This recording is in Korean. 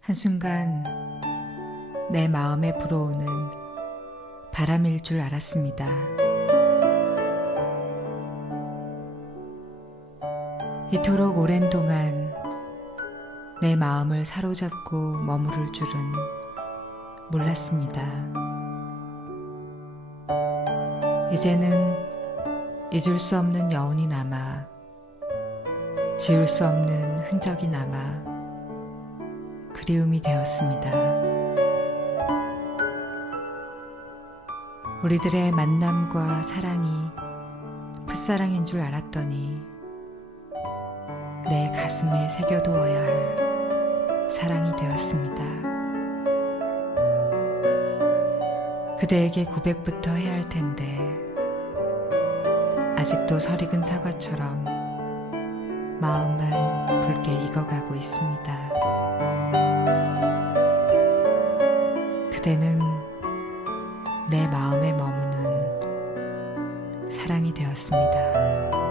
한순간 내 마음에 불어오는 바람일 줄 알았습니다. 이토록 오랜 동안 내 마음을 사로잡고 머무를 줄은 몰랐습니다. 이제는 잊을 수 없는 여운이 남아 지울 수 없는 흔적이 남아 그리움이 되었습니다. 우리들의 만남과 사랑이 풋사랑인 줄 알았더니 내 가슴에 새겨두어야 할 사랑이 되었습니다. 그대에게 고백부터 해야 할 텐데 아직도 설익은 사과처럼 마음만 붉게 익어가고 있습니다. 그대는 내 마음에 머무는 사랑이 되었습니다.